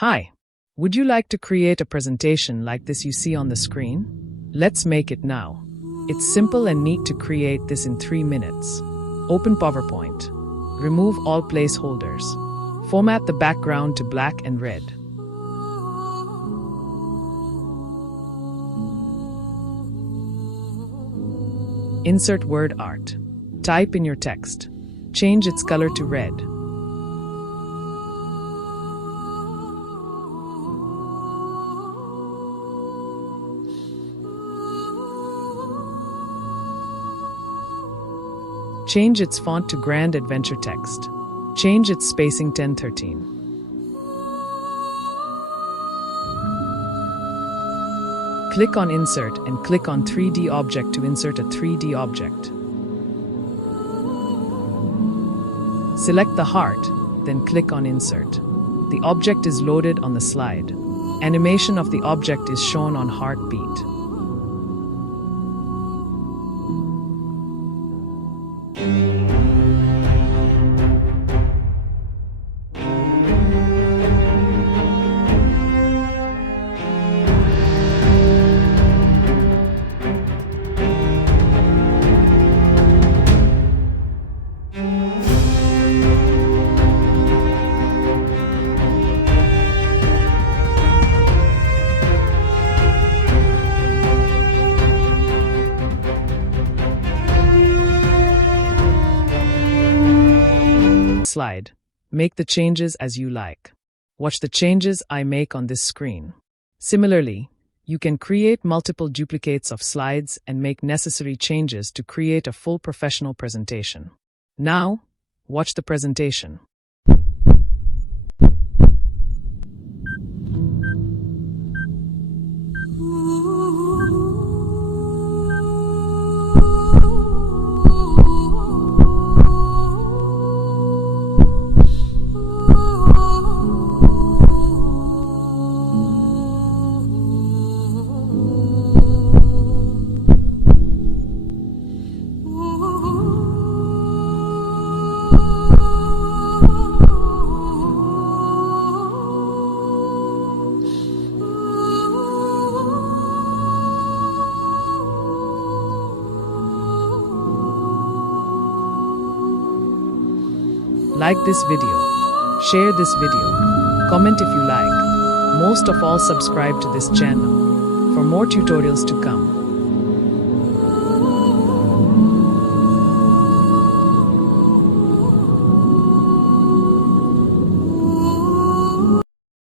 Hi, would you like to create a presentation like this you see on the screen? Let's make it now. It's simple and neat to create this in 3 minutes. Open PowerPoint. Remove all placeholders. Format the background to black and red. Insert word art. Type in your text. Change its color to red. Change its font to Grand Adventure Text. Change its spacing 10:13. Click on Insert and click on 3D Object to insert a 3D object. Select the heart, then click on Insert. The object is loaded on the slide. Animation of the object is shown on heartbeat. Slide. Make the changes as you like. Watch the changes I make on this screen. Similarly, you can create multiple duplicates of slides and make necessary changes to create a full professional presentation. Now, watch the presentation. Like this video, share this video, comment if you like. Most of all, subscribe to this channel for more tutorials to come.